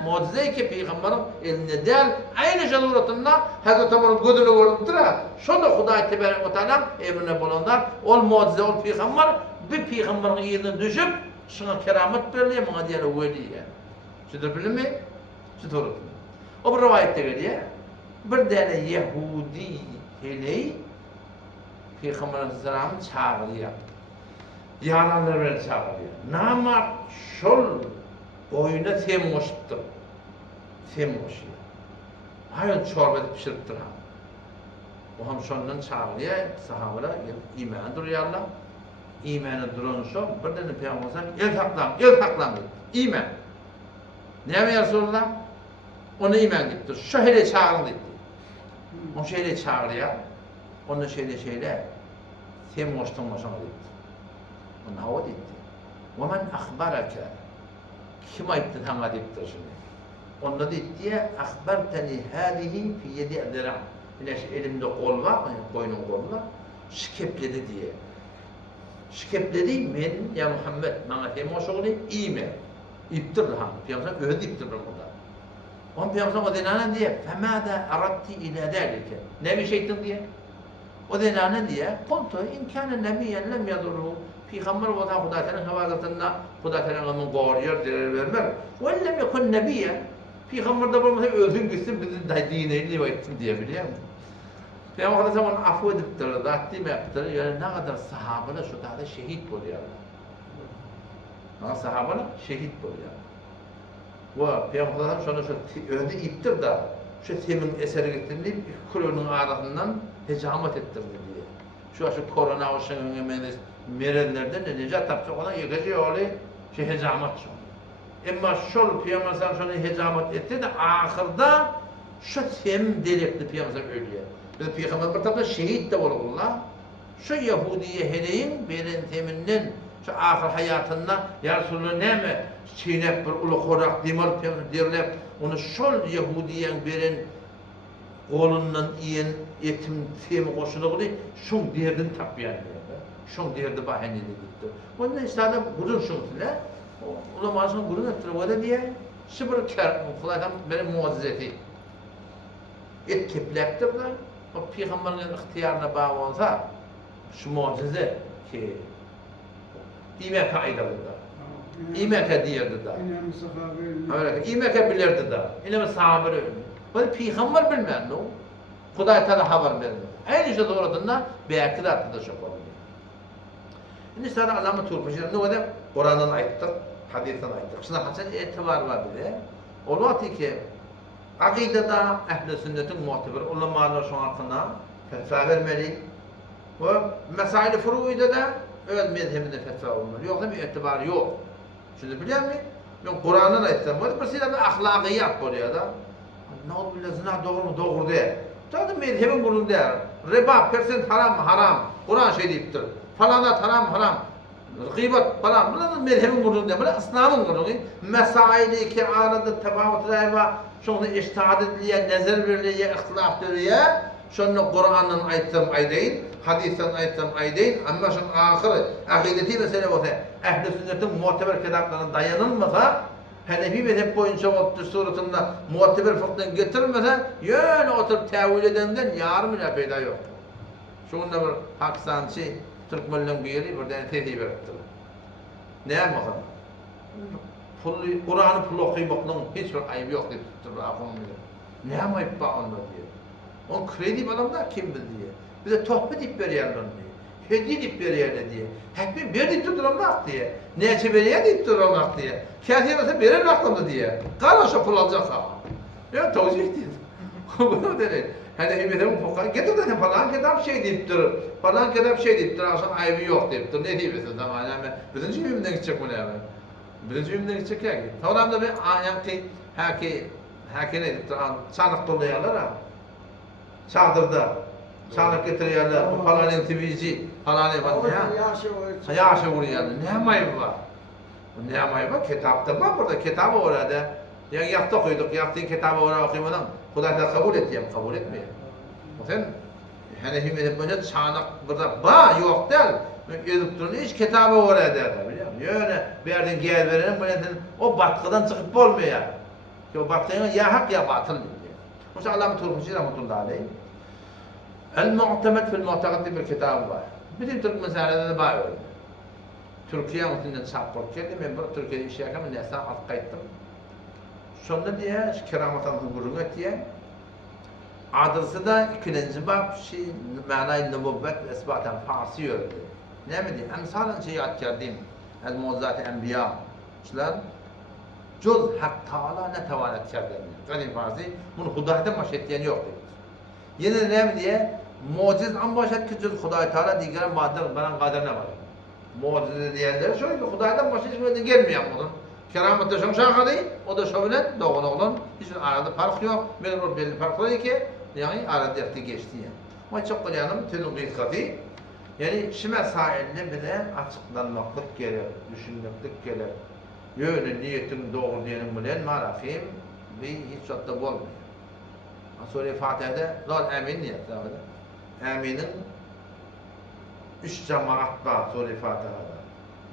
mucize ki Peygamberin eline del, aynı jaluratında Hazreti Ömer'in gözüne görüp durar. Şonda Hudaý tebarek we taala emrine bolanlar, ol mucize ol Peygamber, bir Peygamberin ýerine düşüp, şuna keramet berýär, maňa diýerler weli. Şudur bilmi? Şudur. O bir rivayette geliyor. Bir tane Yahudi heleyi Peygamber Aleyhisselam'ı çağırıyor. Yalanlar beni çağırıyor. Namar şol boyuna tem koşuptur. Tem koşuyor. Hayır çorba edip pişirip duran. O ham şondan çağırıyor. Sahabeler iman duruyorlar. İmanı duran şu bir tane Peygamber Aleyhisselam el taklam dedi. İman. Ne mi Resulullah? Onu iman gitti. Şöyle çağırın dedi. O şöyle çağırıyor. Onu şöyle sen hoştun başına dedi. Onu hava dedi. وَمَنْ أَخْبَرَكَ kim ayıttı sana dedi şimdi. Onu dedi diye أَخْبَرْتَنِي هَذِهِ فِي يَدِ أَدْرَعٍ elimde kol var, boynum kol var. Şikepledi diye. Şikepledi men ya Muhammed bana hem hoş oldu iyi mi? İptir han. Peygamber öyle iptir burada. On Peygamber o denana diye femada aradti ila zalika. Ne bir şeytin diye. O denana diye kontu imkanı nebiyen lem yadurru. Peygamber o da Hudaý'ın havazatında Hudaý'ın onun gorýar diler vermer. Ve lem yekun nebiyen. Peygamber de bolmasa özün gitsin bizi de dine rivayettim diye biliyor musun? Peygamber o zaman affı edip durdu, zatti mi yaptı? Yani ne kadar sahabeler şu da şehit boluyorlar. Ne sahabeler şehit boluyorlar. Ve Peygamber şunu öyle iptir da şu temin eseri getirdi, kulunun arasından hecamet ettirdi diye. Şu korona o şeyin merenlerden de necat tapsa ona yıkıcı oğlu hecamet şu. Ama şol Peygamber şunu hecamet etti de ahırda şu tem delikli Peygamber ölüyor. Biz Peygamber bir tarafta şehit de olurlar. Şu Yahudiye heleyin beren teminden şu ahir hayatında ya Resulullah näme çiğnep bir ulu korak demir derlep onu şol Yahudiyen beren golundan iyen etim temi koşuluğu şun derdin tapyan derdi. Şun derdi bahane dedi. Onun işte gurur şunlar. Ulamasın gurur ettiler diye sıfır kar Hudaý'dan benim mucizeti. Et kepleptir de o Peygamberin ihtiyarına bağlı olsa şu mucize ki İmeka aydalı da. İmeka diyerdi da. Öyle İmeka bilirdi da. İlmi sahabe öyle. Bu Peygamber bilmem o. Hudaý Taala haber verdi. Aynı şey doğrudunda belki de attı da çok oldu. Şimdi sana alamet turpuşlar ne oldu? Kur'an'dan ayttık, hadisten ayttık. Şimdi hasan etibar var bile. O vakti ki akidede ehl-i sünnetin mu'teber ulemalar şu hakkında fetva vermeli. Ve mesail-i furu'yda da öyle mezhebinde fetva olmalı. Yoksa bir etibarı yok. Şimdi biliyor musun? Ben Kur'an'dan aytsam, bir şeyler ahlakiyat oluyor da. Ne oldu bile zina doğru mu? Doğru değil. Zaten mezhebin bunun değil. Riba, persent haram mı? Haram. Kur'an şey deyiptir. Falanat haram. Gıybet falan. Bunlar mezhebin bunun değil. Bunlar İslam'ın bunun değil. Mesail-i ki arada tefavutlar var. Şunu iştihad ediliye, nezer veriliye, ihtilaf ediliye. Şunu Kur'an'dan aytsam aydayn, hadisten aytsam aydayn. Ama şunun ahiri, akideti mesele olsa, ehl-i sünnetin muteber kitaplarına dayanılmasa, Hanefi mezhep boyunca o suretinde muteber fıkhdan getirilmese, yöne oturup tevil edenden yarım ile peyda yok. Şunda bir Pakistançı, Türkmenlen giyeri bir tane tehdit veriptir. Ne yapmasan? Kur'an'ı pul okuymakla hiçbir ayıbı yok deyip tutturur aklını bilir. Ne yapmayıp bağında diye. On kredi adamlar kim diye. Bize tohbet ip veriyorlar diye. Hediye ip veriyorlar diye. Hep bir deyip tuttururlar diye. Neyse veriyor deyip tuttururlar diye. Kâti mesela verir aklında diye. Kardeşe pul alacaksa. Ya tavsiye ettim. Bunu denir. Hani himmetim fukar. Getir de falan kitap şey deyip durur. Falan kitap şey deyip durur. Aslında ayıbı yok deyip durur. Ne diyeyim mesela zaman yani. Birinci himmetimden gidecek bunu yani. Birinci himmetimden gidecek ya ki. Tavramda bir yani haki ne deyip durur. Çanık dolayanlar ha. Çadırda. Çanık getiriyorlar. Bu falanın TV'ci. Falanın var ya. Yaşı vuruyorlar. Ne ayıbı var? Ne yapayım? Kitapta bak burada kitabı orada. Yani yapta koyduk, yaptığın kitabı oraya okuymadan Huday da kabul et diyeyim, kabul etmiyor. O sen hani himmet böyle çanak burada ba yok değil. Edip durun hiç kitabı oraya der biliyor musun? Yani bir yerden gel verelim böyle o batkıdan çıkıp olmuyor yani. O batkının ya hak ya batıl diyor. Mesela Allah-u Turkuci rahmetullahi aleyh. El-Mu'temed fil-Mu'teqaddi bir kitabı var. Bütün Türk meselede de var öyle. Türkiye mutluluğundan çapkort geldi. Ben burada Türkiye'de iş yakamın neyse alt kayıttım. Sonra diye keramatan huzuruna diye adısı da ikinci bab şey manayı nübüvvet ve isbatan Farsi yördü. Ne mi diye? Emsalen şeyi atkerdim. Az muazzat-ı enbiya. İşler cüz hak Teala ne tevanet kerdim. Kadim Farsi bunu Huday'dan başettiğini yok dedi. Yine ne mi diye? Muciz an başet ki cüz Huday Teala diğer madde bana kaderine var. Mucize diyenler şöyle Huday'dan başka hiçbir yerden gelmiyor bunun. Keramette şamşaka değil, o da şöyle doğal olan, hiç arada fark yok. Benim o belli fark var ki, yani arada yakti geçti yani. Ama çok kullanım, tedbir katı. Yani şime sahilde bile açıklanmaklık gelir, düşünmeklik gelir. Yönü, niyetin doğru diyelim bilen marafim bir hiç hatta olmuyor. Sonra Fatiha'da, zor emin niyet. Eminin 3 cemaat var Sure Fatiha'da.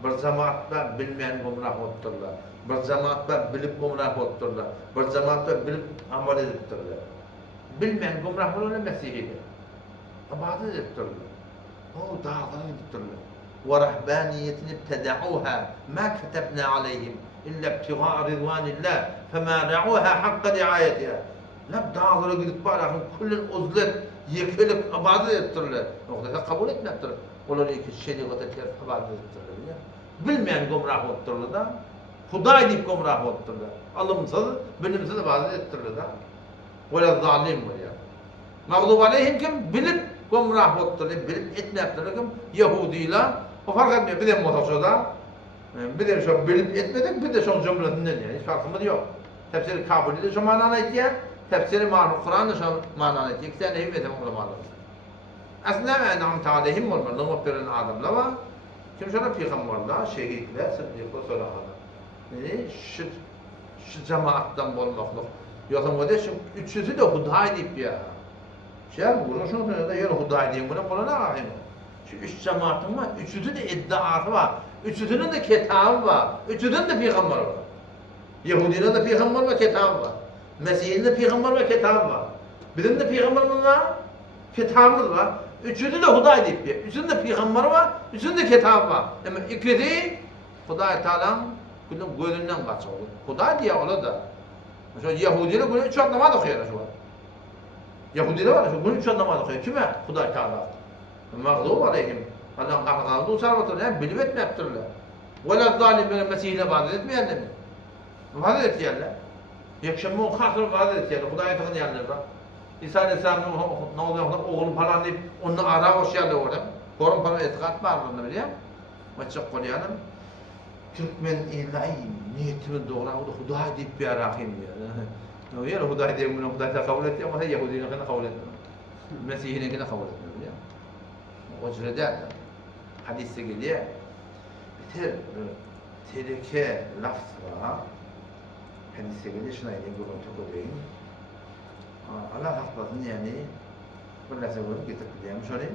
Bir cemaat var bilmeyen gumrah olurlar. Bir cemaat var bilip gumrah olurlar. Bir cemaat var bilip amal ediptirler. Bilmeyen gumrah olan Mesihiydi. İbadet ediptirler. O dağlara ediptirler. وَرَهْبَانِيَّةٍ ابْتَدَعُوهَا مَا كَتَبْنَا عَلَيْهِمْ إِلَّا ابْتِغَاءَ رِضْوَانِ اللّٰهِ فَمَا رَعُوهَا حَقَّ رِعَايَتِهَا. Lep dağlara gidip barakın kullun uzlet, yekelip ibadet ettirler. Yoksa kabul etmektir. Onlar iki şeriat etkiler ibadet ettirler. Bilmeyen gumrah olurlar da, Huday deyip gumrah olurlar. Alımsız, bilimsiz ibadet ettirler da. Öyle zalim var ya. Mağdub aleyhim kim? Bilip gumrah olurlar, bilip etmektir kim? Yahudiler. O fark etmiyor. Bir de muhtaçoda, bir de şu bilip etmedik, bir de şu cümletinden yani. Hiç farkımız yok. Tefsiri kabul ediyor, şu manana etkiler. Tefsiri maruf Kur'an'da şu manana etkiler. İki tane himmetim ulamalı. Aslında en'amte aleyhim olmalı, muhbirin adamlar var. Kim şöyle peygamberler, şehitler, sıddıklar, sallallahu şu cemaattan olmaklık. Yoksa o da şu üçüzü de Huday deyip ya. Bunu şunu söylüyor da yer Huday diyeyim buna kolana ahim. Şu üç cemaatin var, üçüzü de iddiası var. Üçüzünün de kitabı var. Üçüzünün de peygamber var. Yahudinin de peygamber var, kitabı var. Mesih'in de peygamber var, kitabı var. Bizim de peygamberimiz var, kitabımız var. Üçünü de Huday deyip ya. Üçünün de peygamber var, üçünün de kitabı var. Ama ikisi Huday Teala'nın gözünden kaçıyor. Huday diye ola da. Mesela Yahudiler bunu 3 namaz okuyor şu an. Yahudiler var şu bunu 3 namaz okuyor. Kime? Huday Teala. Mağdub aleyhim. Allah'ın kahramanlığı usarvatır. Yani bilip etmektirler. Vela zalim böyle Mesih'le ibadet etmeyenler mi? İbadet etmeyenler. Yakşamı o hasır ibadet etmeyenler. Huday'a takın yerler var. İsa Aleyhisselam'ın ne oluyor? Oğlum falan deyip onu ara hoş yerler orada. Korun falan etikat var bunda biliyor musun? Maçak konuyanım. Türkmen ilahi niyetimi doğru oldu. Huday deyip bir arahim diyor. O yer Huday diye bunu Huday'da kabul ediyor ama Yahudi'nin kabul etmiyor. Mesih'in kabul etmiyor biliyor musun? O cürede hadiste geliyor. Bir tereke laf var. Hadiste geliyor şuna ile görüntü koyayım. Allah haklasın yani bu lafı getirip diyeyim şöyle.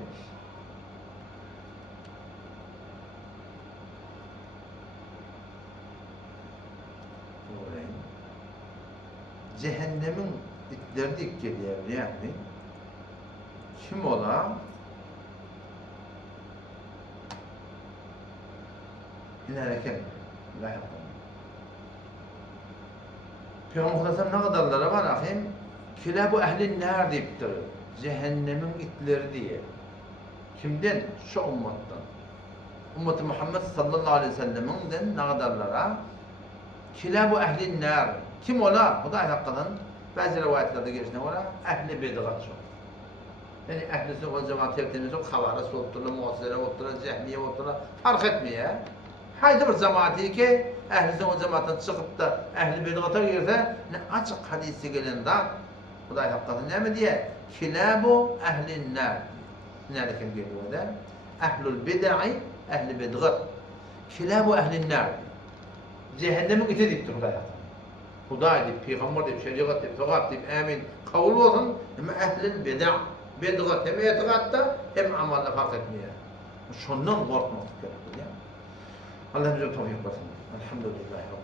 Cehennemin itlerini ilk geliyor yani. Kim ola? İnerken la yapalım. Peygamber ne kadarlara var ahim? Kilabu ehlin nar deyiptir. Cehennemin itleri diye. Kimden? Şu ummattan. Ümmet-i Muhammed sallallahu aleyhi ve sellem'in ne kadarlara? Kilabu ehlin nar. Kim ola? Huday hakkının bazı rivayetlerde geçtiğine ola ehli bid'at şu. Yani ehli sünnet ve cemaat tertemiz o havaris oldular, muasire oldular, cehmiye oldular. Fark etmiyor. Haydi bir cemaati ki ehli sünnet ve cemaattan çıkıp da ehli bid'ata girse ne açık hadisi gelende Huday hakkının ne mi diye? Kilabu ehlin nar. Nerede kim geliyor da? Ehlul bid'i ehli bid'at. Kilabu ehlin nar. cehennemin iti deyipdir Hudaýa. Hudaý deyip, peýgamber deyip, şeriat deyip, togat deyip, amin kabul bolsun, ama ehlil bid'a, bid'at hem etiqatda hem amalda fark etmeýär. Şondan gorkmak gerek. Allah bize tawfik bersin. Elhamdülillah.